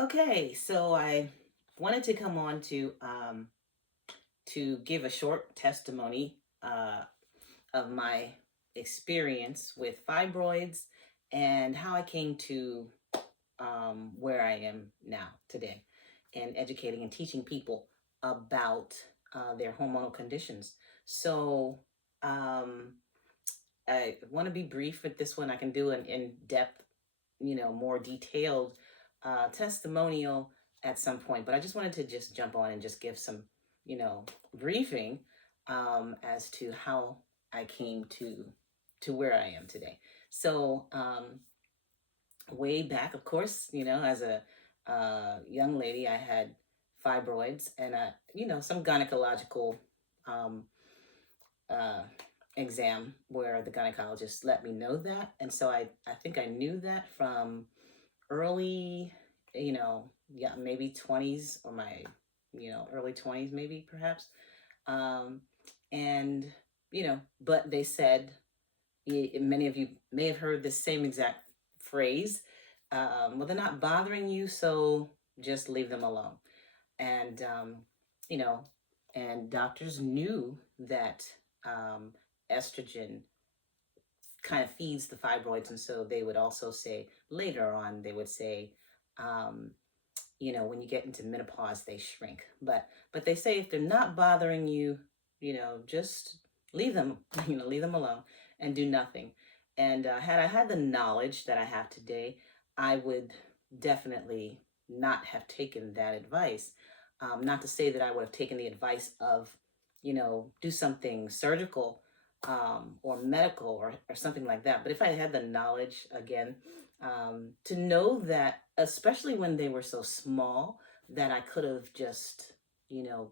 Okay, so I wanted to come on to give a short testimony of my experience with fibroids and how I came to where I am now today, and educating and teaching people about their hormonal conditions. So um, I want to be brief with this one. I can do an in-depth, more detailed testimonial at some point, but I just wanted to just jump on and just give some, you know, briefing as to how I came to where I am today. So way back, of course, as a young lady, I had fibroids and some gynecological um, uh, exam where the gynecologist let me know that. And so I think I knew that from early, yeah, maybe 20s or my, early 20s, maybe perhaps. Um, and, but they said, many of you may have heard the same exact phrase. Well, they're not bothering you, so just leave them alone. And, you know, and doctors knew that um, estrogen kind of feeds the fibroids. And so they would also say later on, they would say, um, when you get into menopause, they shrink. But they say if they're not bothering you, just leave them, leave them alone and do nothing. And had I had the knowledge that I have today, I would definitely not have taken that advice. Not to say that I would have taken the advice of, do something surgical or medical or something like that. But if I had the knowledge again, to know that, especially when they were so small, that I could have just, you know,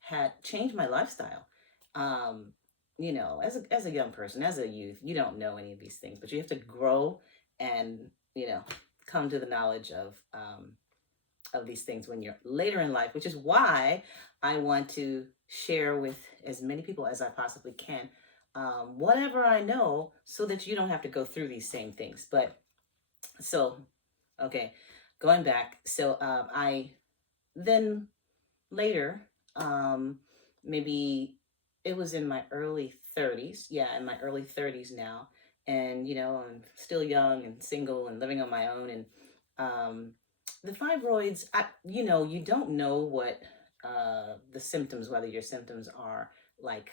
had changed my lifestyle. Um, as a young person, as a youth, you don't know any of these things, but you have to grow and, come to the knowledge of these things when you're later in life, which is why I want to share with as many people as I possibly can, whatever I know, so that you don't have to go through these same things. But so, okay, going back. So I then later, um, maybe it was in my early 30s. Yeah, in my early 30s now. And, I'm still young and single and living on my own. And the fibroids, you don't know what the symptoms, whether your symptoms are like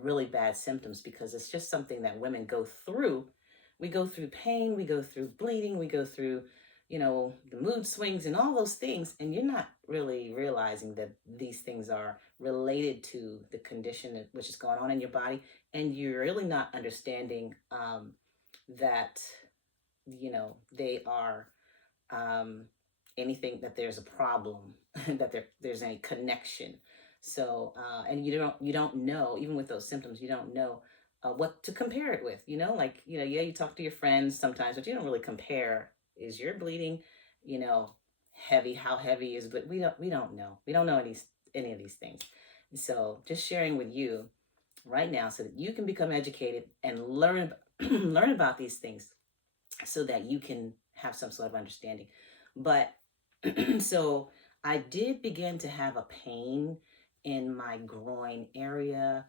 really bad symptoms, because it's just something that women go through. We go through pain, we go through bleeding, we go through, the mood swings and all those things. And you're not really realizing that these things are related to the condition which is going on in your body. And you're really not understanding that, they are um, anything, that there's a problem, that there's any connection. So, and you don't know, even with those symptoms, you don't know what to compare it with. Like, yeah, you talk to your friends sometimes, but you don't really compare. Is your bleeding, you know, heavy? How heavy is? But we don't know. We don't know any of these things. So, just sharing with you right now, so that you can become educated and learn learn about these things, so that you can have some sort of understanding. But so I did begin to have a pain in my groin area.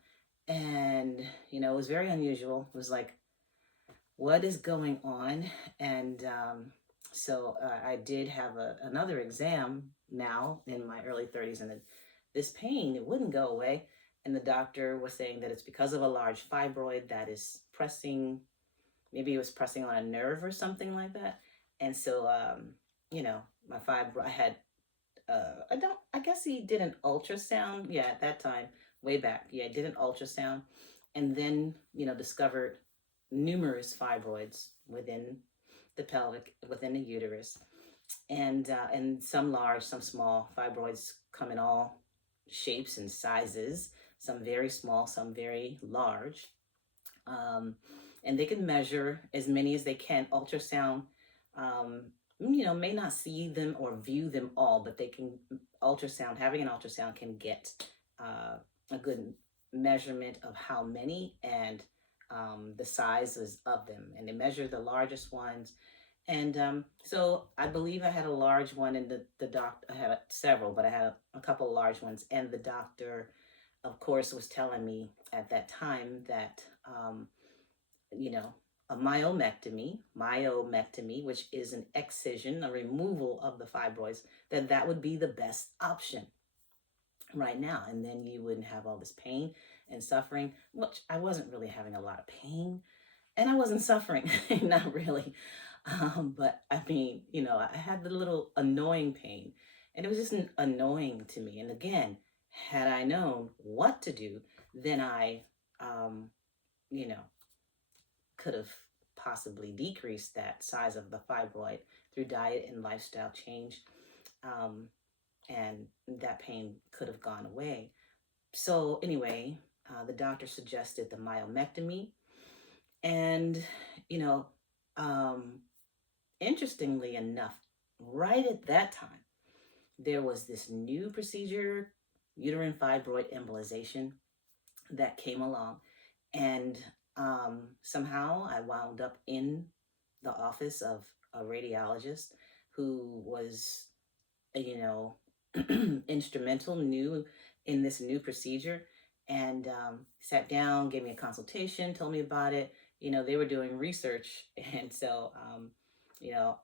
And, it was very unusual. It was like, what is going on? And so I did have another exam now in my early 30s. And this pain, it wouldn't go away. And the doctor was saying that it's because of a large fibroid that is pressing, maybe it was pressing on a nerve or something like that. And so, my fibro, I had, I guess he did an ultrasound. Yeah, at that time, way back. Yeah, I did an ultrasound, and then, discovered numerous fibroids within the pelvic, within the uterus. And some large, some small. Fibroids come in all shapes and sizes, some very small, some very large. Um, and they can measure as many as they can. Ultrasound, may not see them or view them all, but they can having an ultrasound can get a good measurement of how many, and the sizes of them. And they measure the largest ones, And so I believe I had a large one, and the doctor, I had several, but I had a couple of large ones. And the doctor, of course, was telling me at that time that, you know, a myomectomy, which is an excision, a removal of the fibroids, that would be the best option right now. And then you wouldn't have all this pain and suffering, which I wasn't really having a lot of pain and I wasn't suffering, not really. But I mean, I had the little annoying pain, and it was just annoying to me. And again, had I known what to do, then I, um, you know, could have possibly decreased that size of the fibroid through diet and lifestyle change. Um, and that pain could have gone away. So, anyway, the doctor suggested the myomectomy. And, you know, um, interestingly enough, right at that time, there was this new procedure, uterine fibroid embolization, that came along. And somehow I wound up in the office of a radiologist who was, you know, instrumental, new in this new procedure, and sat down, gave me a consultation, told me about it. They were doing research, and so, you know,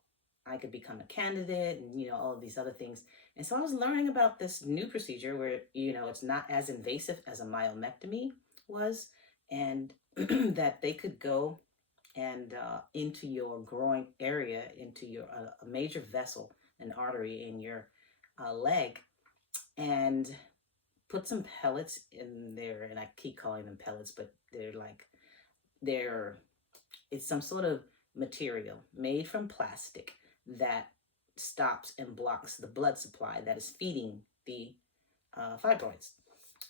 I could become a candidate, and all of these other things. And so I was learning about this new procedure where it's not as invasive as a myomectomy was, and that they could go and into your groin area, into your a major vessel, an artery in your leg, and put some pellets in there. And I keep calling them pellets, but they're it's some sort of material made from plastic that stops and blocks the blood supply that is feeding the fibroids.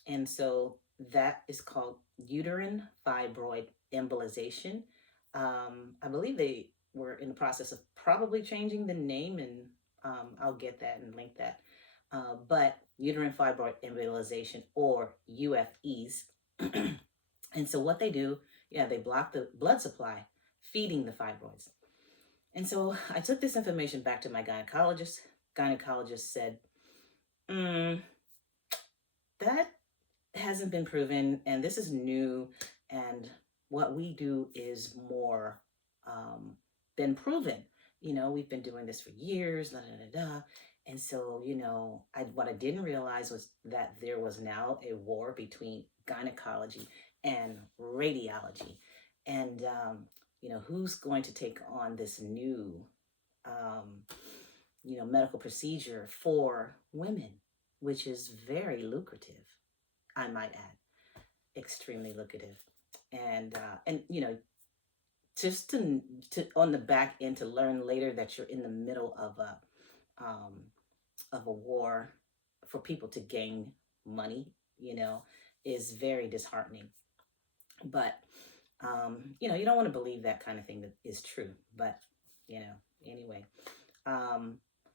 And so that is called uterine fibroid embolization. I believe they were in the process of probably changing the name, and I'll get that and link that. But uterine fibroid embolization, or UFEs. And so what they do, yeah, they block the blood supply feeding the fibroids. And so I took this information back to my gynecologist. Gynecologist said, that hasn't been proven, and this is new, and what we do is more been proven. We've been doing this for years, da da da da. And so, what I didn't realize was that there was now a war between gynecology and radiology, and who's going to take on this new medical procedure for women, which is very lucrative, I might add, extremely lucrative. And just to on the back end, to learn later that you're in the middle of a war for people to gain money, is very disheartening. But you don't want to believe that kind of thing that is true. But anyway,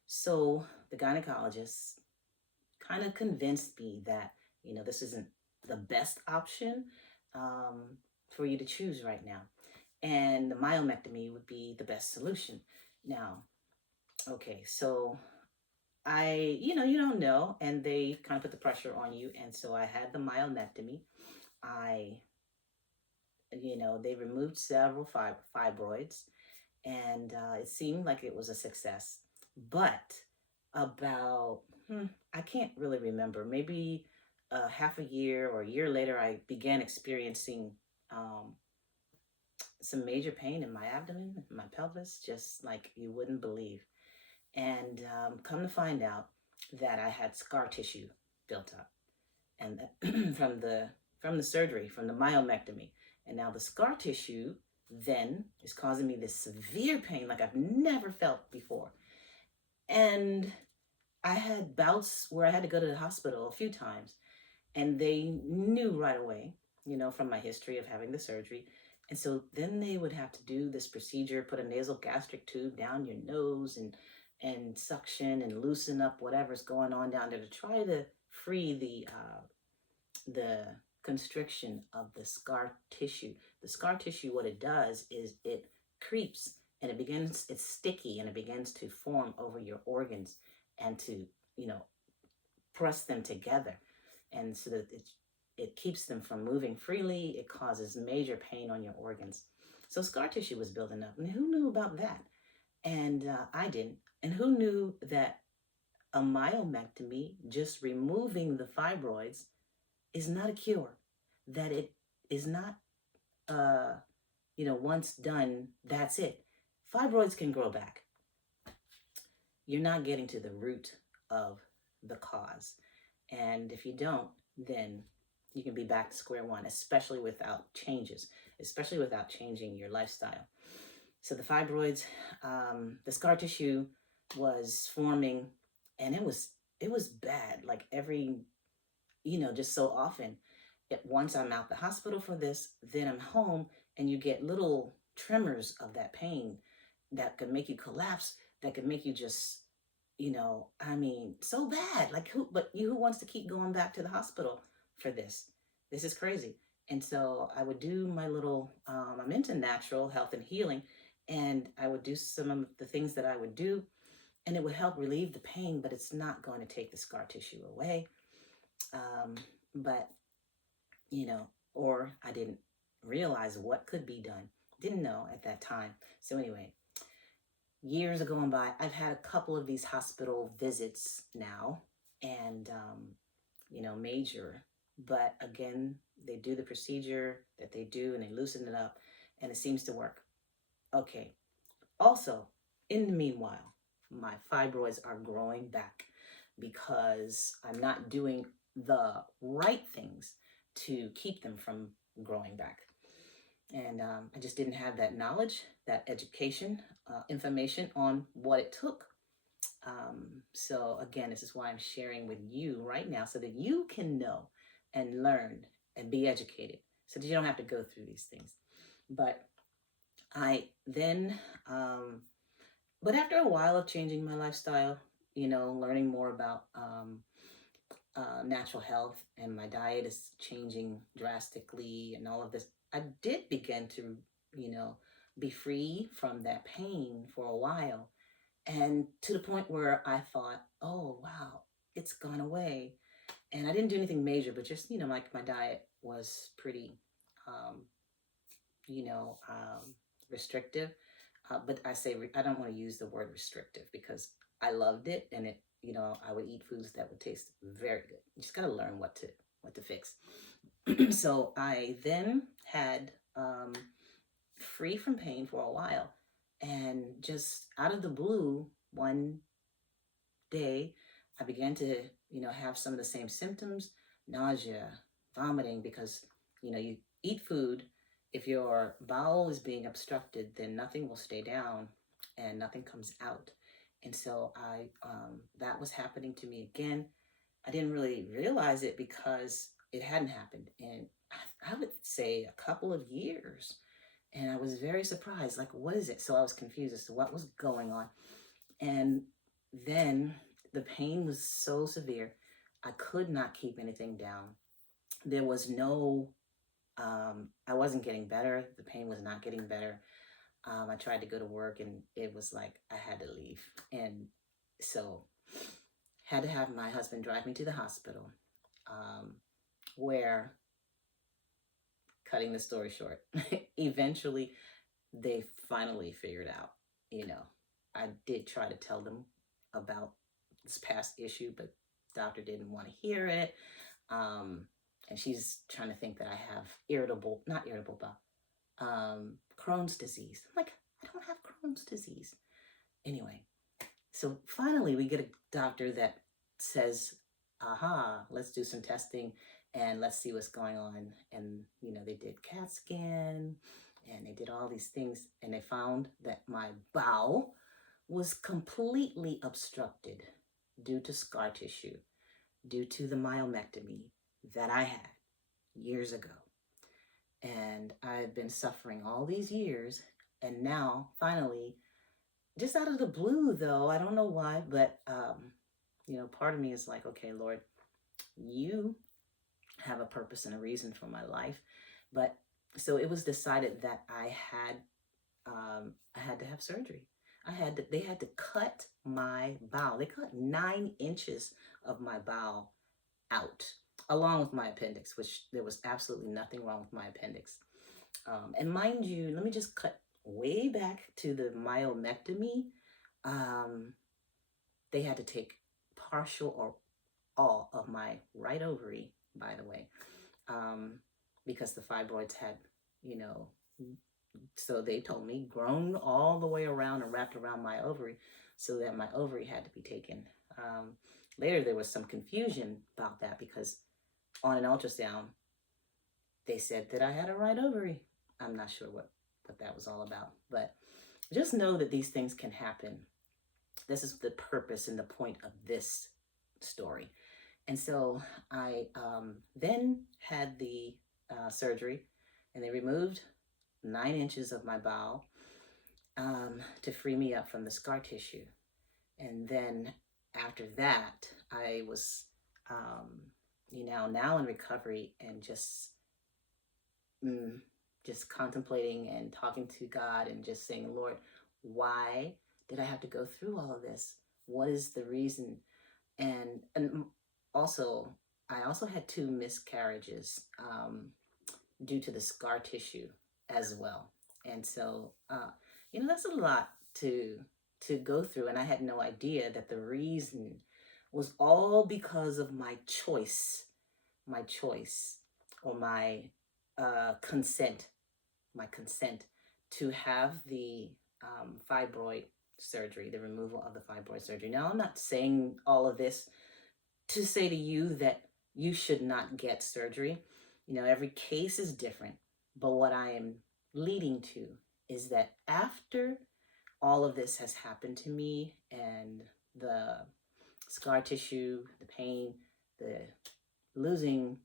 so the gynecologist kind of convinced me that this isn't the best option for you to choose right now, and the myomectomy would be the best solution. Now, okay, so you don't know, and they kind of put the pressure on you, and so I had the myomectomy. They removed several fibroids, and it seemed like it was a success. But about, I can't really remember, maybe half a year or a year later, I began experiencing some major pain in my abdomen, my pelvis, just like you wouldn't believe. And come to find out that I had scar tissue built up, and from the surgery, from the myomectomy. And now the scar tissue then is causing me this severe pain like I've never felt before. And I had bouts where I had to go to the hospital a few times, and they knew right away, from my history of having the surgery. And so then they would have to do this procedure, put a nasal gastric tube down your nose, and suction and loosen up whatever's going on down there to try to free the constriction of the scar tissue. The scar tissue, what it does is it creeps and it's sticky, and it begins to form over your organs and to, you know, press them together. And so that it keeps them from moving freely. It causes major pain on your organs. So scar tissue was building up. And who knew about that? And I didn't. And who knew that a myomectomy, just removing the fibroids, is not a cure? That it is not, once done, that's it. Fibroids can grow back. You're not getting to the root of the cause. And if you don't, then you can be back to square one, especially without changes, especially without changing your lifestyle. So the fibroids, the scar tissue was forming, and it was bad. Like every, just so often. Once I'm out the hospital for this, then I'm home, and you get little tremors of that pain that could make you collapse, that could make you just, so bad. Like who wants to keep going back to the hospital for this? This is crazy. And so I would do my little, I'm into natural health and healing, and I would do some of the things that I would do, and it would help relieve the pain, but it's not going to take the scar tissue away. But, or I didn't realize what could be done. Didn't know at that time. So anyway, years are going by. I've had a couple of these hospital visits now, and, major. But again, they do the procedure that they do, and they loosen it up, and it seems to work. Okay. Also, in the meanwhile, my fibroids are growing back because I'm not doing the right things to keep them from growing back. And I just didn't have that knowledge, that education, information on what it took. So again, this is why I'm sharing with you right now, so that you can know and learn and be educated, so that you don't have to go through these things. But I then, but after a while of changing my lifestyle, learning more about natural health, and my diet is changing drastically and all of this, I did begin to, be free from that pain for a while. And to the point where I thought, oh, wow, it's gone away. And I didn't do anything major, but just, like my diet was pretty, restrictive. But I don't want to use the word restrictive, because I loved it, and it, I would eat foods that would taste very good. You just got to learn what to fix. So I then had free from pain for a while, and just out of the blue, one day, I began to, have some of the same symptoms: nausea, vomiting, because, you eat food. If your bowel is being obstructed, then nothing will stay down and nothing comes out. And so that was happening to me again. I didn't really realize it because it hadn't happened in, I would say, a couple of years. And I was very surprised, like, what is it? So I was confused as to what was going on. And then the pain was so severe, I could not keep anything down. There was no, I wasn't getting better. The pain was not getting better. I tried to go to work, and it was like I had to leave. And so had to have my husband drive me to the hospital, where, cutting the story short, eventually they finally figured out, I did try to tell them about this past issue, but doctor didn't want to hear it. And she's trying to think that I have Crohn's disease. I'm like, I don't have Crohn's disease. Anyway, so finally we get a doctor that says, let's do some testing and let's see what's going on. And, they did CAT scan, and they did all these things, and they found that my bowel was completely obstructed due to scar tissue, due to the myomectomy that I had years ago. And I've been suffering all these years, and now finally, just out of the blue though, I don't know why, but part of me is like, okay, Lord, you have a purpose and a reason for my life. But so it was decided that I had I had to have surgery. They had to cut my bowel. They cut 9 inches of my bowel out, along with my appendix, which there was absolutely nothing wrong with my appendix. And mind you, let me just cut way back to the myomectomy. Um, they had to take partial or all of my right ovary, by the way, because the fibroids had, you know, so they told me, grown all the way around and wrapped around my ovary, so that my ovary had to be taken. Later, there was some confusion about that because on an ultrasound, they said that I had a right ovary. I'm not sure what that was all about, but just know that these things can happen. This is the purpose and the point of this story. And so I then had the surgery, and they removed 9 inches of my bowel to free me up from the scar tissue. And then after that, I was, now in recovery and just contemplating and talking to God and just saying, Lord, why did I have to go through all of this? What is the reason? And also, I also had 2 miscarriages due to the scar tissue as well. And so, that's a lot to go through. And I had no idea that the reason was all because of my choice or my consent to have the fibroid surgery, the removal of the fibroid surgery. Now, I'm not saying all of this to say to you that you should not get surgery. Every case is different. But what I am leading to is that after all of this has happened to me, and the scar tissue, the pain, the losing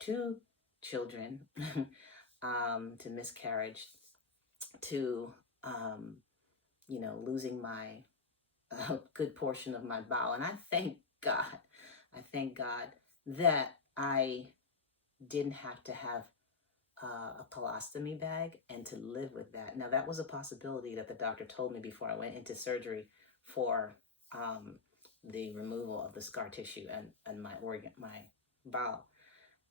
2 children to miscarriage, to losing my good portion of my bowel. And I thank God that I didn't have to have a colostomy bag and to live with that. Now, that was a possibility that the doctor told me before I went into surgery for the removal of the scar tissue and my bowel.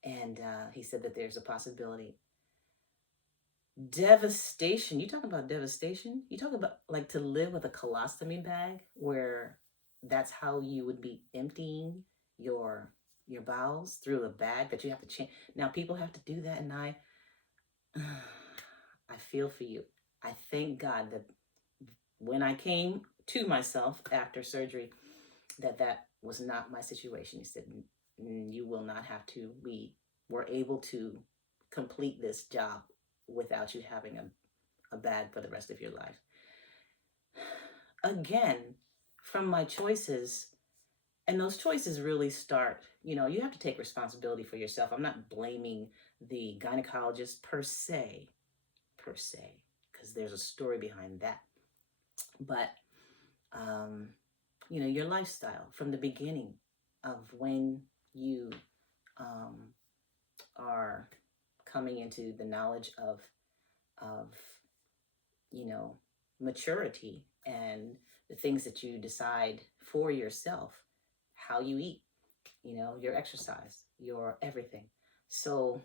And he said that there's a possibility. Devastation. You talk about devastation. You talk about like to live with a colostomy bag where that's how you would be emptying your bowels, through a bag that you have to change. Now, people have to do that, and I feel for you. I thank God that when I came to myself after surgery, that was not my situation. He said, you will not have to. We were able to complete this job without you having a bag for the rest of your life. Again, from my choices, and those choices really start, you have to take responsibility for yourself. I'm not blaming the gynecologist per se, because there's a story behind that. But, your lifestyle from the beginning of when you are coming into the knowledge of maturity, and the things that you decide for yourself, how you eat, your exercise, your everything. So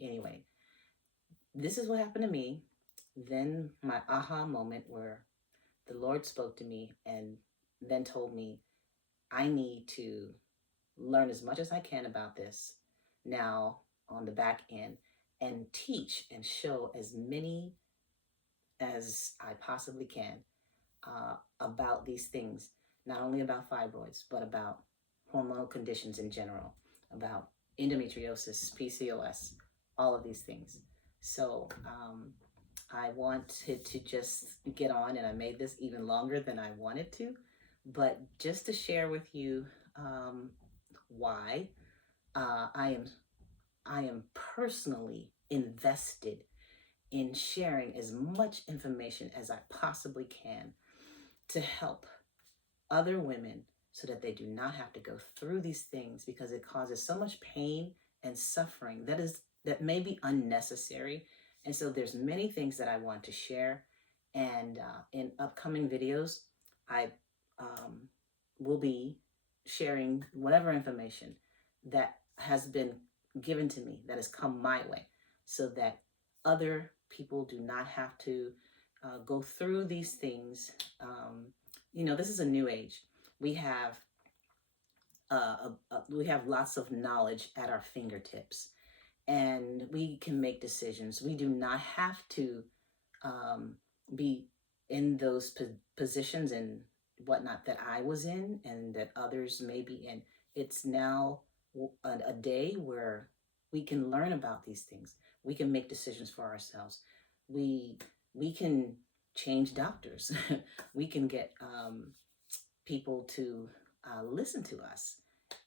anyway, this is what happened to me. Then my aha moment where the Lord spoke to me and then told me I need to learn as much as I can about this now on the back end, and teach and show as many as I possibly can about these things, not only about fibroids, but about hormonal conditions in general, about endometriosis, PCOS, all of these things. So I wanted to just get on, and I made this even longer than I wanted to, but just to share with you why I am personally invested in sharing as much information as I possibly can to help other women so that they do not have to go through these things, because it causes so much pain and suffering that may be unnecessary. And so there's many things that I want to share, And in upcoming videos, I will be sharing whatever information that has been given to me, that has come my way, so that other people do not have to go through these things. This is a new age. We have we have lots of knowledge at our fingertips, and we can make decisions. We do not have to um, be in those positions and whatnot that I was in and that others may be in. It's now a day where we can learn about these things. We can make decisions for ourselves. We we can change doctors. We can get people to listen to us.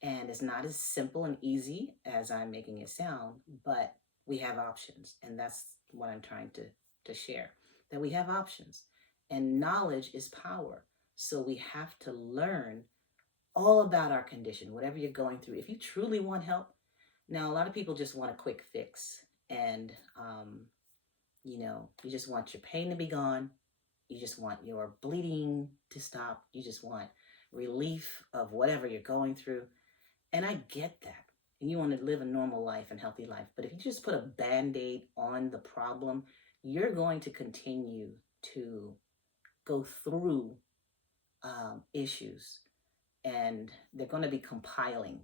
And it's not as simple and easy as I'm making it sound, but we have options. And that's what I'm trying to share, that we have options. And knowledge is power. So we have to learn all about our condition, whatever you're going through. If you truly want help, now a lot of people just want a quick fix. And, you just want your pain to be gone. You just want your bleeding to stop. You just want relief of whatever you're going through. And I get that. And you want to live a normal life and healthy life. But if you just put a band-aid on the problem, you're going to continue to go through issues. And they're going to be compiling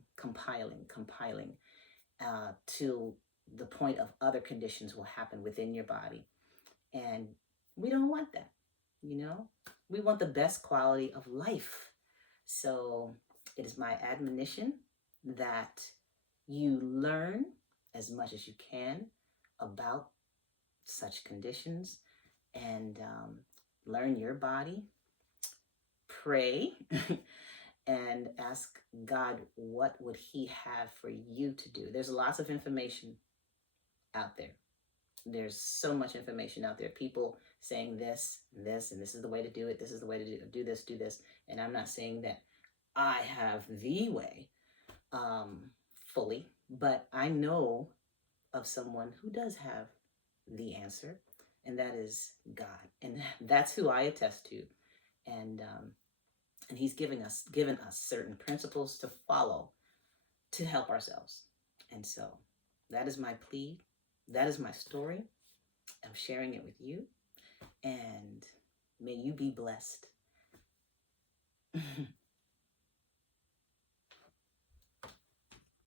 till the point of other conditions will happen within your body. And we don't want that. We want the best quality of life. So it is my admonition that you learn as much as you can about such conditions, and learn your body, pray, and ask God, what would he have for you to do? There's lots of information out there. There's so much information out there. People saying this, and this, and this is the way to do it. This is the way to do this, do this. And I'm not saying that I have the way fully, but I know of someone who does have the answer, and that is God. And that's who I attest to. And he's given us certain principles to follow to help ourselves. And so that is my plea. That is my story. I'm sharing it with you, and may you be blessed.